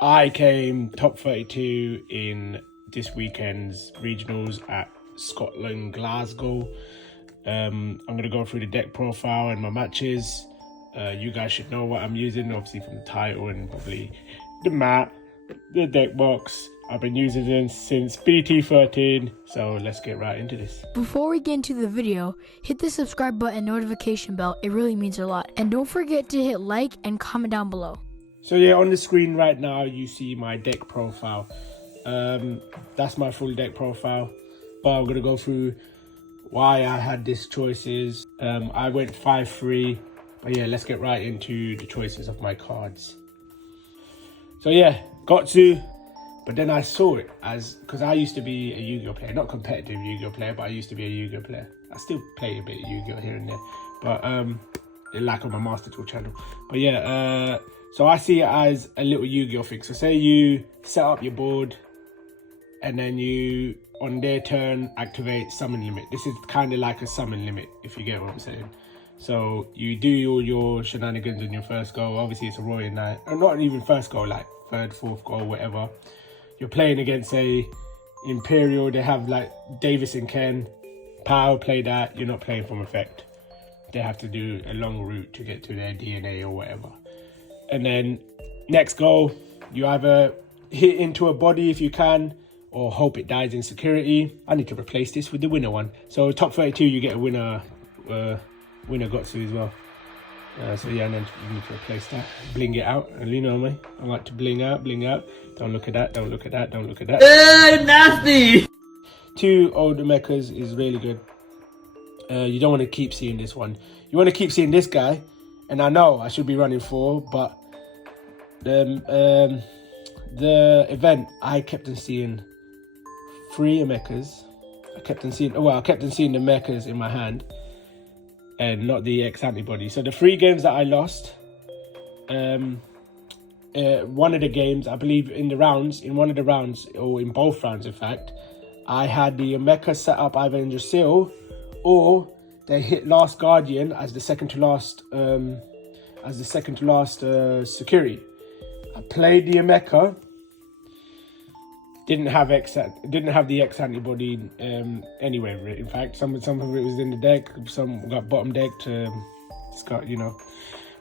I came top 32 in this weekend's regionals at Scotland, Glasgow. I'm going to go through the deck profile and my matches. You guys should know what I'm using, obviously from the title and probably the map, the deck box. I've been using them since BT13, so let's get right into this. Before we get into the video, hit the subscribe button and notification bell. It really means a lot. And don't forget to hit like and comment down below. So yeah, on the screen right now, you see my deck profile. That's my full deck profile, but I'm gonna go through why I had these choices. I went 5-3, but yeah, let's get right into the choices of my cards. So yeah, got to, but then I saw it as, because I used to be a Yu-Gi-Oh player, not competitive Yu-Gi-Oh player, but I used to be a Yu-Gi-Oh player. I still play a bit of Yu-Gi-Oh here and there, but like on my Master Tool channel. But yeah, so I see it as a little Yu-Gi-Oh thing. So say you set up your board and then you, on their turn, activate summon limit. This is kind of like a summon limit, if you get what I'm saying. So you do all your shenanigans in your first go. Obviously it's a Royal Knight, or not even first go, like third, fourth go, whatever. You're playing against a Imperial. They have like Davis and Ken. Power play that. You're not playing from effect. They have to do a long route to get to their DNA or whatever. And then next go, you either hit into a body if you can, or hope it dies in security. I need to replace this with the winner one. So top 32, you get a winner Gotsu as well. So yeah, and then you need to replace that, bling it out. And you know me, I like to bling out, bling out. Don't look at that, don't look at that, don't look at that. Nasty! 2 older mechas is really good. You don't want to keep seeing this one. You want to keep seeing this guy. And I know I should be running 4, but the event, I kept on seeing 3 mechas. I kept on seeing the mechas in my hand and not the X antibody. So the 3 games that I lost, one of the games, I believe in one of the rounds, or in both rounds in fact, I had the mecha set up either in Drasil, or they hit Last Guardian as the second to last security. I played the mecha. Didn't have the X antibody anywhere. In fact, some of it was in the deck. Some got bottom decked. It's got, you know,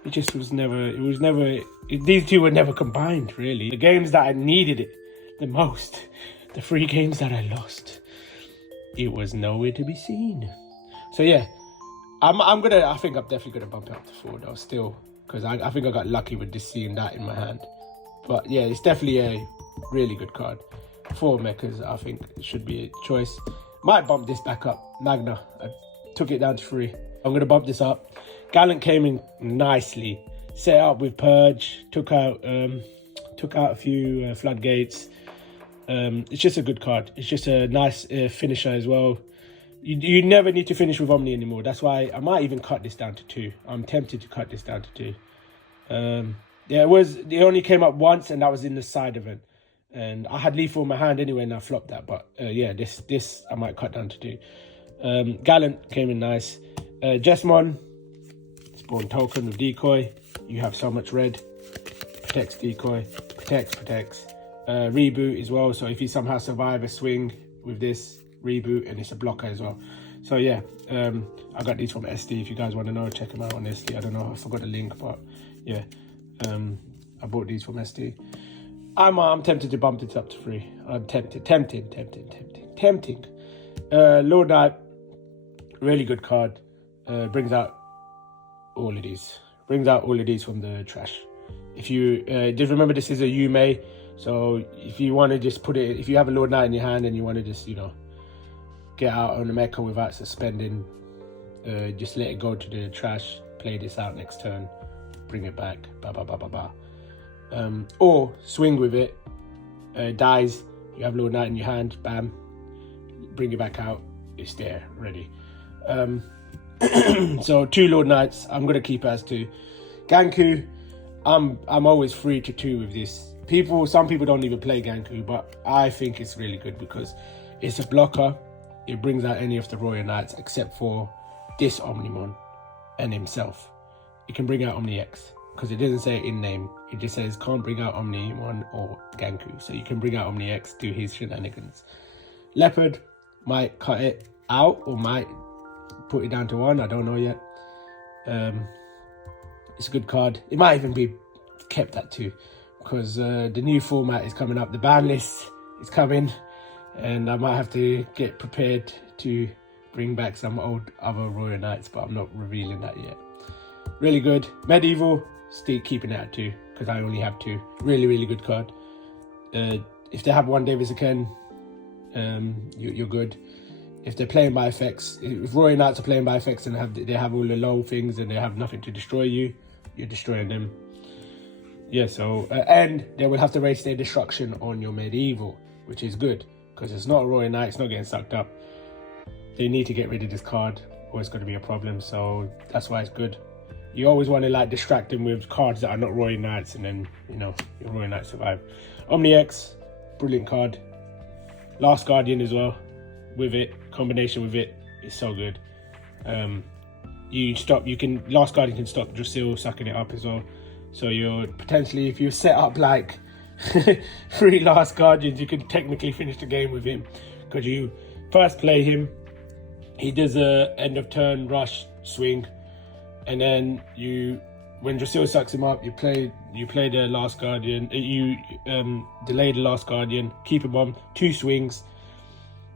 it just was never. It was never. These two were never combined. Really, the games that I needed it the most, the 3 games that I lost, it was nowhere to be seen. So yeah, I think I'm definitely gonna bump it up to 4 though, still, because I think I got lucky with just seeing that in my hand. But yeah, it's definitely a really good card. 4 mechas, I think it should be a choice. Might bump this back up. Magna, I took it down to 3. I'm gonna bump this up. Gallant came in nicely. Set up with Purge. Took out a few floodgates. It's just a good card. It's just a nice finisher as well. You never need to finish with Omni anymore. That's why I might even cut this down to 2. I'm tempted to cut this down to 2. Yeah, it only came up once, and that was in the side event. And I had lethal in my hand anyway, and I flopped that. But yeah, this I might cut down to 2. Gallant came in nice. Jesmon, spawn token with decoy. You have so much red. Protects decoy. Protects. Reboot as well. So if you somehow survive a swing with this, reboot, and it's a blocker as well. So yeah, I got these from SD. If you guys want to know, check them out on SD. I don't know, I forgot the link, but yeah, I bought these from SD. I'm tempted to bump this up to 3. I'm tempting. Lord Knight, really good card. Brings out all of these from the trash. If you just remember, this is a Yume, so if you want to just put it, if you have a Lord Knight in your hand and you want to just, you know, get out on the mecha without suspending, just let it go to the trash, play this out next turn, bring it back, or swing with it, dies, you have Lord Knight in your hand, bam, bring it back out, it's there, ready. So 2 Lord Knights, I'm gonna keep as 2. Ganku, I'm always 3 to 2 with this. Some people don't even play Ganku, but I think it's really good because it's a blocker. It brings out any of the Royal Knights except for this Omnimon and himself. It can bring out Omni X. because it doesn't say in name. It just says can't bring out Omnimon or Ganku. So you can bring out Omni X, do his shenanigans. Leopard might cut it out or might put it down to 1. I don't know yet. It's a good card. It might even be kept at 2 because the new format is coming up. The ban list is coming, and I might have to get prepared to bring back some old other Royal Knights, but I'm not revealing that yet. Really good. Medieval, still keeping it at 2 because I only have 2. Really good card. If they have 1 Davis Ken, you're good. If they're playing by effects, if Royal Knights are playing by effects and they have all the low things and they have nothing to destroy you, you're destroying them. Yeah, so and they will have to waste their destruction on your medieval, which is good because it's not a Royal Knight, it's not getting sucked up. They need to get rid of this card or it's going to be a problem, so that's why it's good. You always want to like distract them with cards that are not Royal Knights, and then your Royal Knights survive. Omni X, brilliant card. Last Guardian as well. With it, combination with it is so good. Last Guardian can stop Drasil sucking it up as well. So you're potentially, if you set up like 3 Last Guardians, you can technically finish the game with him because you first play him. He does a end of turn rush swing, and then when Drasil sucks him up, you play the Last Guardian. You delay the Last Guardian, keep him on 2 swings.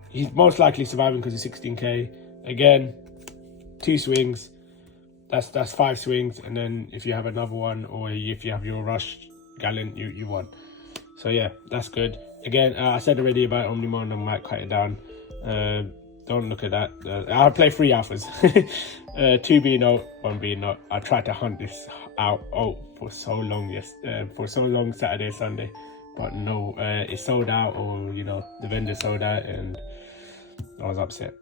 He's most likely surviving because he's 16k. Again, 2 swings. That's 5 swings, and then if you have another one, or if you have your rush gallant, you won. So yeah, that's good. Again, I said already about Omnimon, I might cut it down. Don't look at that. I'll play 3 alphas. 2 being out, 1 being not. I tried to hunt this out for so long Saturday, Sunday, but no, it sold out, or the vendor sold out, and I was upset.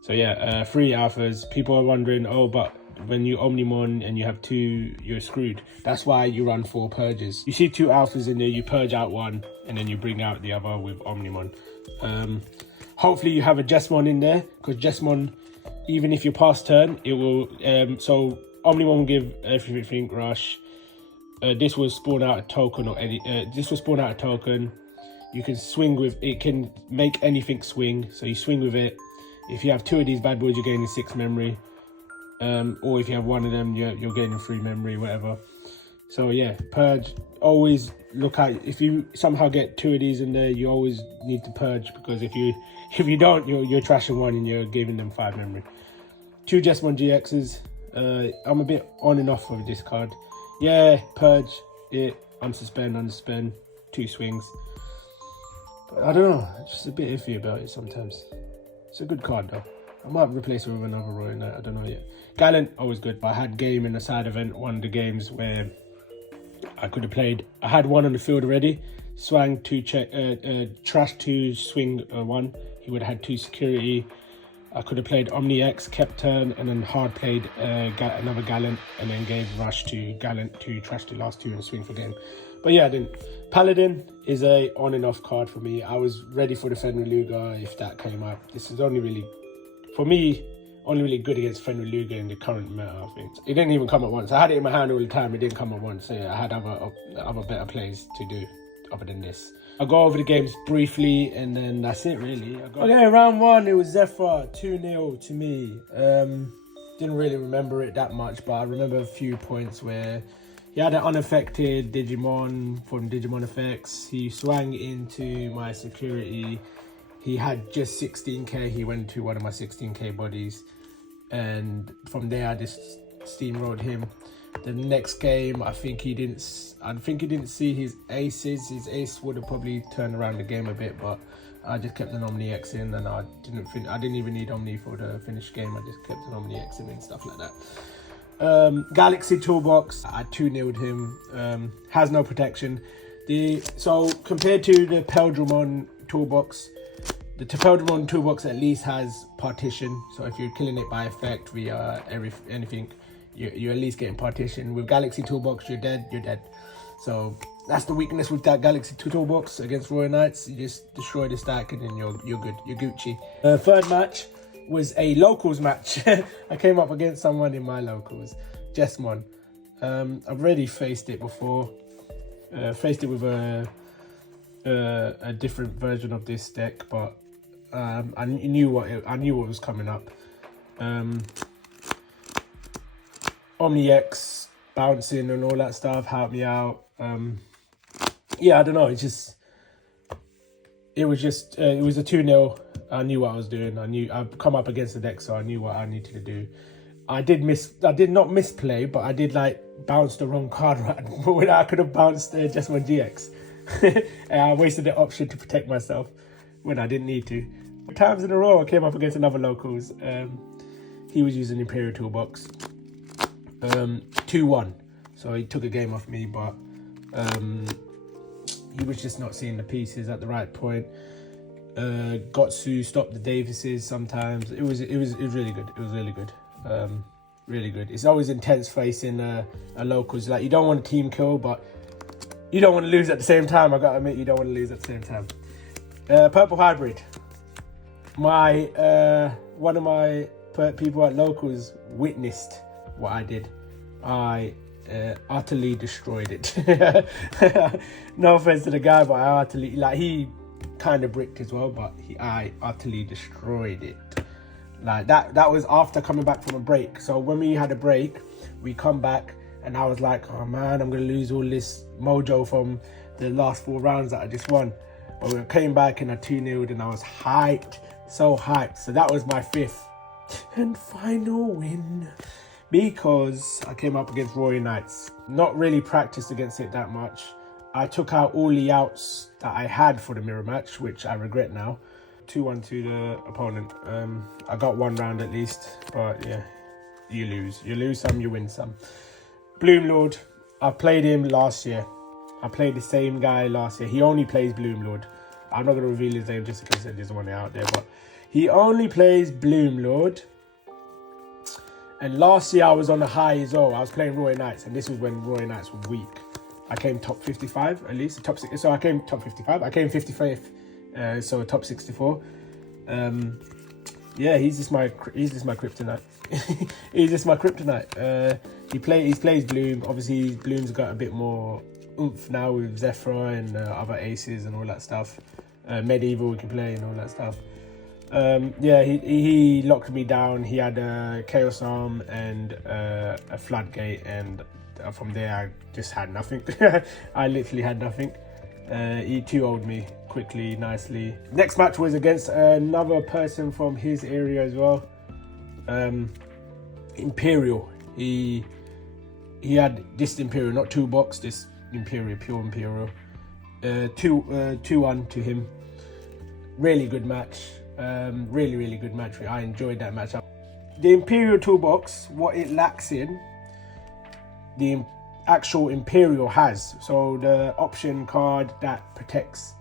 So yeah, 3 alphas. People are wondering, but when you Omnimon and you have 2, you're screwed. That's why you run 4 purges. You see 2 alphas in there, you purge out 1, and then you bring out the other with Omnimon. Hopefully you have a Jesmon in there, because Jesmon, even if you pass turn, it will. So Omnimon will give everything rush. This will spawn out a token, this will spawn out a token. You can swing with it, can make anything swing. So you swing with it. If you have 2 of these bad boys, you're gaining 6 memory. Or if you have 1 of them, you're gaining 3 memory, whatever. So yeah, purge. Always look at, if you somehow get 2 of these in there, you always need to purge, because if you don't, you're trashing 1 and you're giving them 5 memory. 2 Jesmon GXs. I'm a bit on and off of this card. Yeah, purge it, unsuspend, 2 swings. But I don't know, just a bit iffy about it sometimes. It's a good card though. I might replace it with another Royal Knight, I don't know yet. Gallant, always good, but I had game in a side event, one of the games where I could have played. I had 1 on the field already. Swang 2, trash 2, swing 1. He would have had 2 security. I could have played Omni X, kept turn, and then hard played another Gallant, and then gave rush to Gallant to trash the last 2 and swing for game. But yeah, I didn't. Paladin is a on and off card for me. I was ready for the Fenrir Luger if that came up. This is only really, for me, only really good against Fenrir Luger in the current meta, I think. It didn't even come at once. I had it in my hand all the time. It didn't come at once. So yeah, I had other better plays to do other than this. I'll go over the games briefly, and then that's it, really. Okay, round 1, it was Zephyr, 2-0 to me. Didn't really remember it that much, but I remember a few points where he had an unaffected Digimon from Digimon effects. He swang into my security. He had just 16k. He went to one of my 16k bodies, and from there I just steamrolled him. The next game, I think he didn't see his aces. His ace would have probably turned around the game a bit, but I just kept an Omni X in, and I didn't even need Omni for the finished game. I just kept an Omni X in and stuff like that. Galaxy Toolbox, I 2-0'd him. Has no protection. So compared to the Peldramon Toolbox, the Peldramon Toolbox at least has partition. So if you're killing it by effect via anything, you're at least getting partition. With Galaxy Toolbox, you're dead. So that's the weakness with that Galaxy Toolbox against Royal Knights. You just destroy the stack and then you're good. You're Gucci. Third match was a locals match. I came up against someone in my locals, Jesmon. I've already faced it before. Faced it with a different version of this deck, but I knew what was coming up. Omni X bouncing and all that stuff helped me out. Yeah, I don't know. It was a 2-0. I knew what I was doing. I'd come up against the deck, so I knew what I needed to do. I did not misplay, but I did like bounce the wrong card right when I could have bounced just one GX. And I wasted the option to protect myself when I didn't need to. Times in a row I came up against another locals. He was using Imperial Toolbox. 2-1. So he took a game off me, but he was just not seeing the pieces at the right point. Gotsu stopped the Davises sometimes. It was really good. It was really good. Really good. It's always intense facing a locals. Like, you don't want a team kill, but you don't want to lose at the same time. I gotta admit, you don't want to lose at the same time. Purple Hybrid. One of my people at locals witnessed what I did. I utterly destroyed it. No offense to the guy, but I utterly, like, he kind of bricked as well, but I utterly destroyed it. Like, that was after coming back from a break. So when we had a break, we come back and I was like, oh man, I'm gonna lose all this mojo from the last 4 rounds that I just won. But we came back and I 2-0'd and I was hyped, so hyped. So that was my 5th and final win, because I came up against Royal Knights. Not really practiced against it that much. I took out all the outs that I had for the mirror match, which I regret now. 2-1 to the opponent. I got 1 round at least, but yeah, you lose. You lose some, you win some. Bloom Lord, I played him last year. I played the same guy last year. He only plays Bloom Lord. I'm not going to reveal his name just in case I doesn't want it out there, but he only plays Bloom Lord. And last year I was on a high as well. I was playing Royal Knights, and this was when Royal Knights were weak. I came top 55 at least, top 6. So I came top 55. I came 55th, so top 64. Yeah, he's just my kryptonite. He's just my kryptonite. He plays Bloom. Obviously, Bloom's got a bit more oomph now with Zephyr and other aces and all that stuff. Medieval we can play and all that stuff. Yeah, he locked me down. He had a Chaos Arm and a Floodgate, and from there I just had nothing. I literally had nothing. He 2-0'd me quickly, nicely. Next match was against another person from his area as well. Imperial. He had this Imperial, not toolbox, this Imperial, pure Imperial. 2-1 to him. Really good match. Really good match. I enjoyed that match. The Imperial toolbox, what it lacks in, the actual Imperial has. So the option card that protects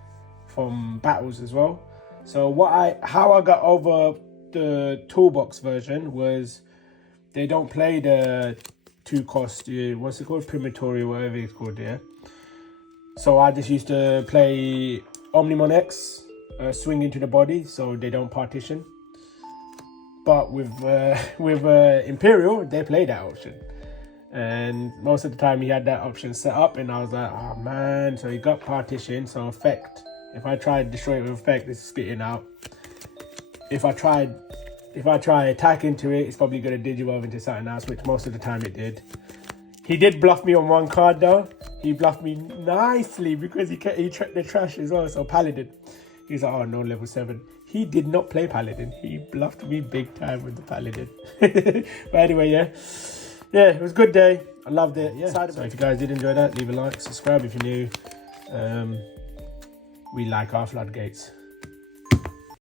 from battles as well. So how I got over the toolbox version was they don't play the 2-cost, what's it called, Primatory, whatever it's called, yeah. So I just used to play Omnimon X, swing into the body, so they don't partition. But with Imperial, they play that option. And most of the time he had that option set up, and I was like, oh man. So he got partition, so effect. If I tried to destroy it with effect, it's spitting out. If I try attack into it, it's probably going to digivolve into something else, which most of the time it did. He did bluff me on 1 card though. He bluffed me nicely because he tracked the trash as well. So Paladin, he's like, oh no, level 7. He did not play Paladin. He bluffed me big time with the Paladin. But anyway, yeah, it was a good day. I loved it. Yeah. So if you guys did enjoy that, leave a like, subscribe if you're new. We like our floodgates.